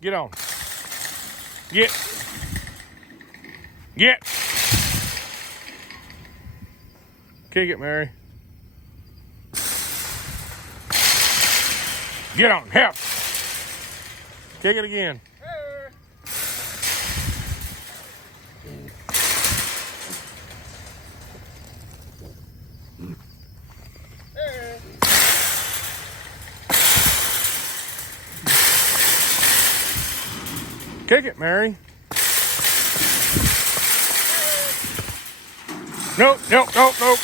Get on. Get. Get. Kick it, Mary. Get on. Help. Kick it again. Kick it, Mary. Nope, nope, nope, nope.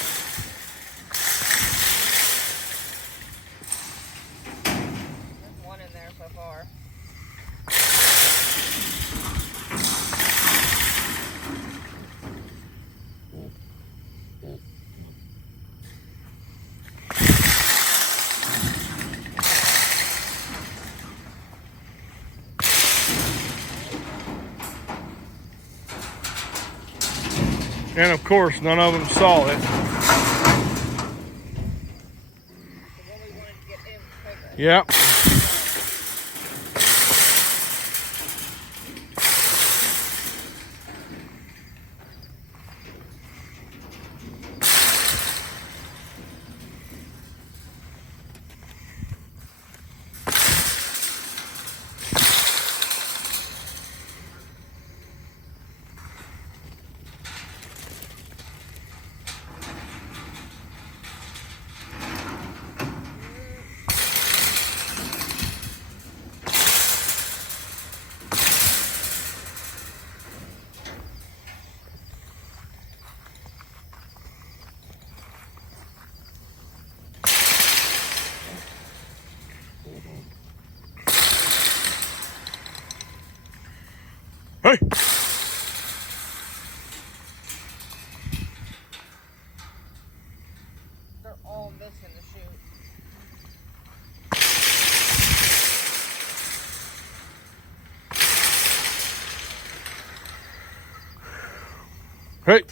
There's one in there so far. And of course, none of them saw it. The one we wanted to get in quicker. Yep. Hey. They're all missing the chute. Hey.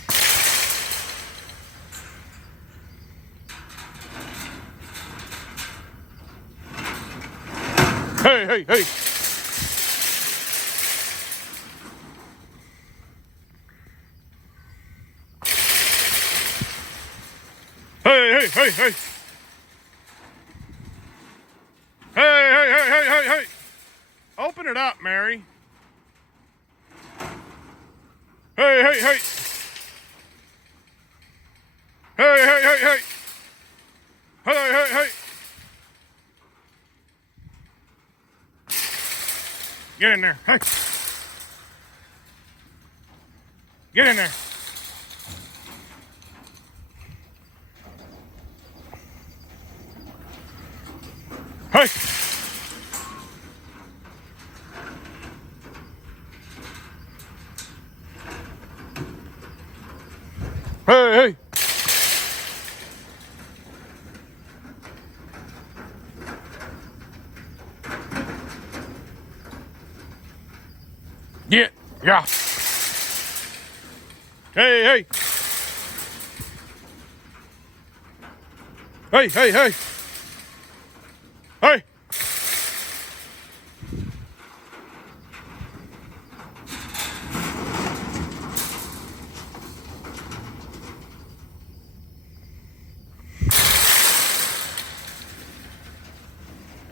Hey, hey, hey. Hey, hey, hey, hey. Hey, hey, hey, hey, hey, hey. Open it up, Mary. Hey, hey, hey. Hey, hey, hey, hey. Hey, hey, hey. Get in there. Hey. Get in there. Hey. Hey, hey. Get. Yeah. Hey, hey. Hey, hey, hey. Hey.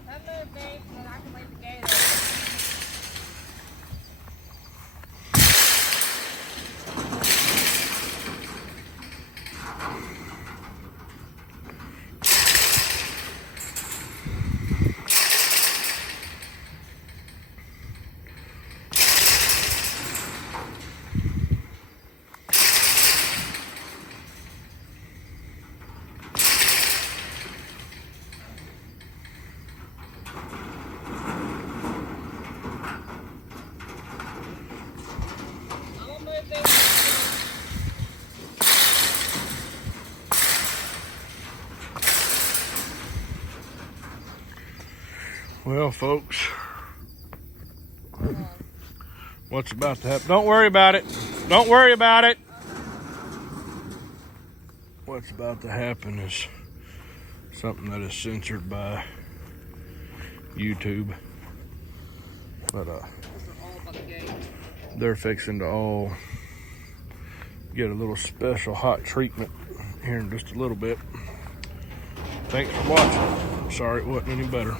That move, babe, so that I can leave the gate open. I'm gonna move this. Well, folks, what's about to happen? Don't worry about it. Don't worry about it. What's about to happen is something that is censored by YouTube. But Those are all about the gate. they're fixing to all get a little special hot treatment here in just a little bit. Thanks for watching. Sorry it wasn't any better.